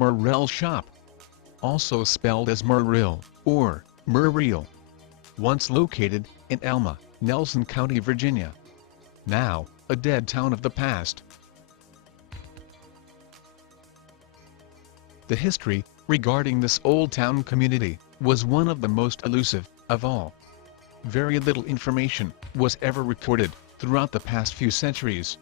Murrell shop, also spelled as Murrell or Murrell, once located in Elma, Nelson County, Virginia. Now, a dead town of the past. The history regarding this old town community was one of the most elusive of all. Very little information was ever recorded throughout the past few centuries.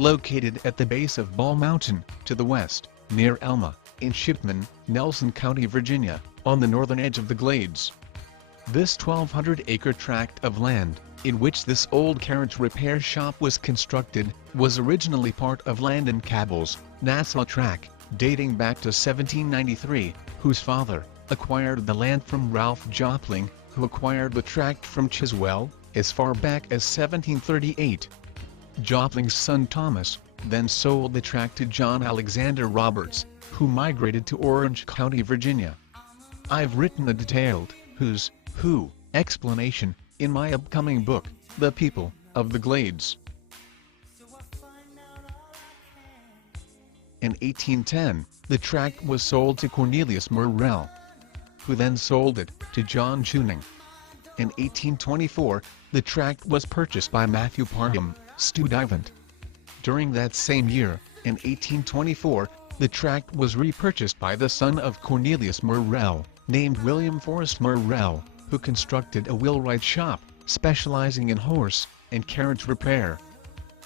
Located at the base of Ball Mountain, to the west, near Elma, in Shipman, Nelson County, Virginia, on the northern edge of the Glades. This 1,200-acre tract of land, in which this old carriage repair shop was constructed, was originally part of Landon Cabell's Nassau tract, dating back to 1793, whose father acquired the land from Ralph Jopling, who acquired the tract from Chiswell, as far back as 1738. Jopling's son Thomas then sold the tract to John Alexander Roberts, who migrated to Orange County, Virginia. I've written a detailed who's who explanation in my upcoming book, The People of the Glades. In 1810, the tract was sold to Cornelius Murrell, who then sold it to John Tuning. In 1824, the tract was purchased by Matthew Parham, Stuyvesant. During that same year, in 1824, the tract was repurchased by the son of Cornelius Murrell, named William Forrest Murrell, who constructed a wheelwright shop, specializing in horse and carriage repair.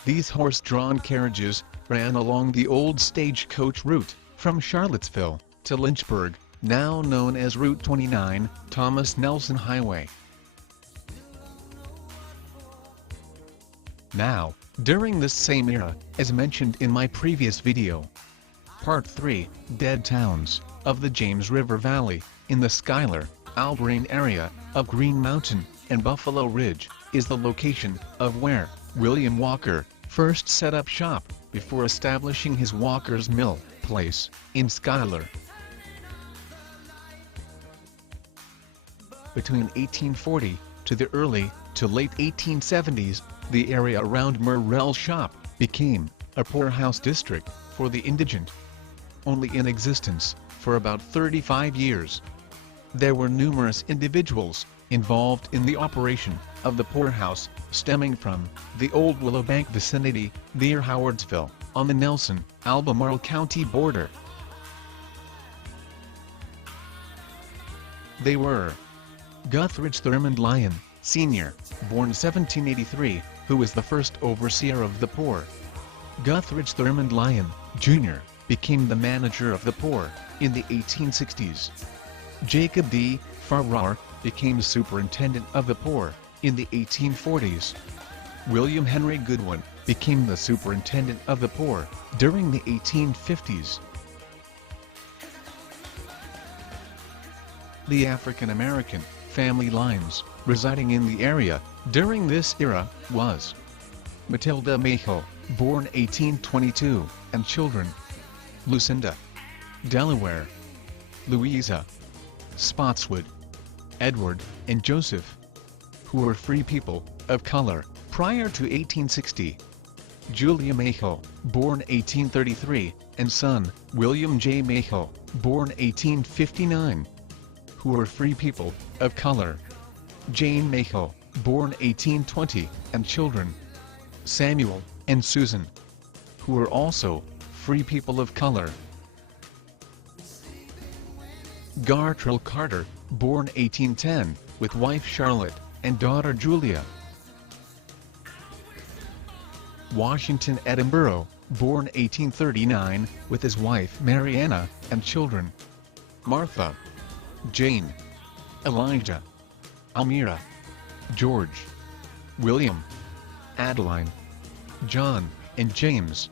These horse-drawn carriages ran along the old stagecoach route, from Charlottesville to Lynchburg, now known as Route 29, Thomas Nelson Highway. Now, during this same era, as mentioned in my previous video, Part 3, Dead Towns, of the James River Valley, in the Schuyler, Alberine area of Green Mountain and Buffalo Ridge, is the location of where William Walker first set up shop, before establishing his Walker's Mill place in Schuyler. Between 1840 to the early to late 1870s, the area around Murrell shop became a poorhouse district for the indigent. Only in existence for about 35 years. There were numerous individuals involved in the operation of the poorhouse, stemming from the old Willowbank vicinity near Howardsville, on the Nelson-Albemarle County border. They were Guthridge Thurmond Lyon, Sr., born 1783, who was the first overseer of the poor. Guthridge Thurmond Lyon, Jr., became the manager of the poor in the 1860s. Jacob D. Farrar became superintendent of the poor in the 1840s. William Henry Goodwin became the superintendent of the poor during the 1850s. The African-American family lines residing in the area during this era was Matilda Mayhill, born 1822, and children: Lucinda, Delaware; Louisa, Spotswood; Edward and Joseph, who were free people of color prior to 1860; Julia Mayhill, born 1833, and son, William J. Mayhill, born 1859, who were free people of color; Jane Mayhill, born 1820, and children, Samuel and Susan, who were also free people of color. Gartrell Carter, born 1810, with wife Charlotte and daughter Julia. Washington Edinburgh, born 1839, with his wife Mariana and children: Martha, Jane, Elijah, Almira, George, William, Adeline, John, and James.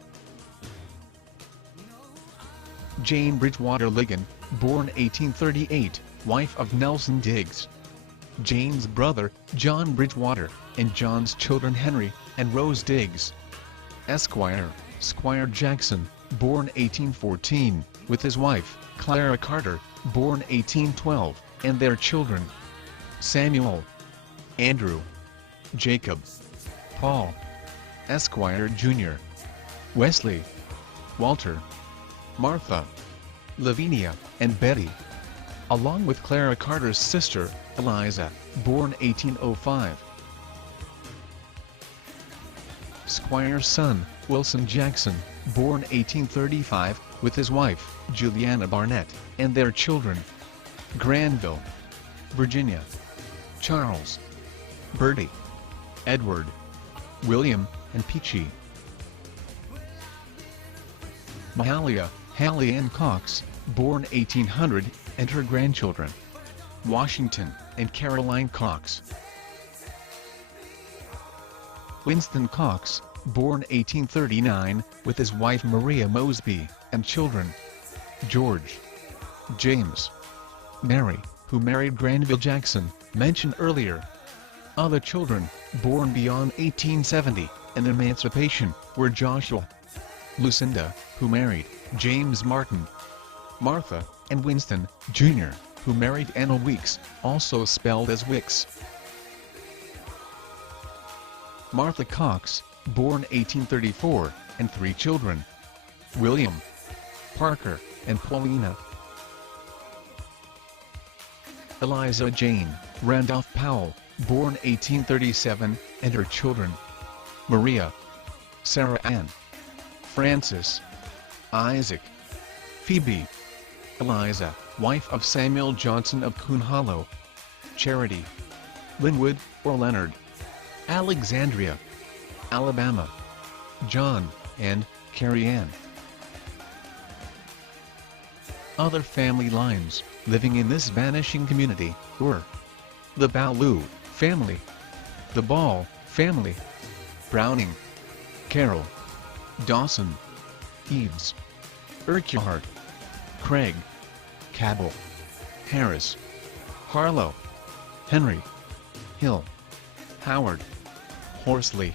Jane Bridgewater Ligon, born 1838, wife of Nelson Diggs. Jane's brother, John Bridgewater, and John's children Henry and Rose Diggs. Esquire, Squire Jackson, born 1814, with his wife, Clara Carter, born 1812, and their children: Samuel, Andrew, Jacob, Paul, Esquire Jr., Wesley, Walter, Martha, Lavinia, and Betty, along with Clara Carter's sister, Eliza, born 1805. Squire's son, Wilson Jackson, born 1835, with his wife, Juliana Barnett, and their children. Granville, Virginia. Charles, Bertie, Edward, William, and Peachy. Mahalia, Hallie Ann Cox, born 1800, and her grandchildren. Washington, and Caroline Cox. Winston Cox, born 1839, with his wife Maria Mosby, and children. George, James, Mary, who married Granville Jackson, mentioned earlier. Other children, born beyond 1870, and emancipation, were Joshua, Lucinda, who married James Martin, Martha, and Winston, Jr., who married Anna Weeks, also spelled as Wicks. Martha Cox, born 1834, and 3 children. William, Parker, and Paulina. Eliza Jane Randolph Powell, born 1837, and her children. Maria, Sarah Ann, Francis, Isaac, Phoebe, Eliza, wife of Samuel Johnson of Coon Hollow, Charity, Linwood, or Leonard, Alexandria, Alabama, John, and Carrie Ann. Other family lines, living in this vanishing community, were the Ballou family, the Ball family, Browning, Carroll, Dawson, Eves, Urquhart, Craig, Cabell, Harris, Harlow, Henry, Hill, Howard, Horsley,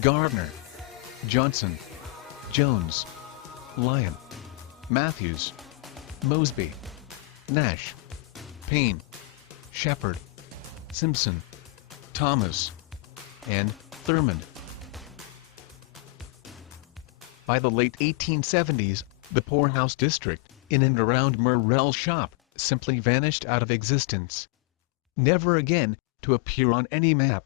Gardner, Johnson, Jones, Lyon, Matthews, Mosby, Nash, Payne, Shepherd, Simpson, Thomas, and Thurmond. By the late 1870s, the poorhouse district, in and around Murrell Shop, simply vanished out of existence. Never again to appear on any map.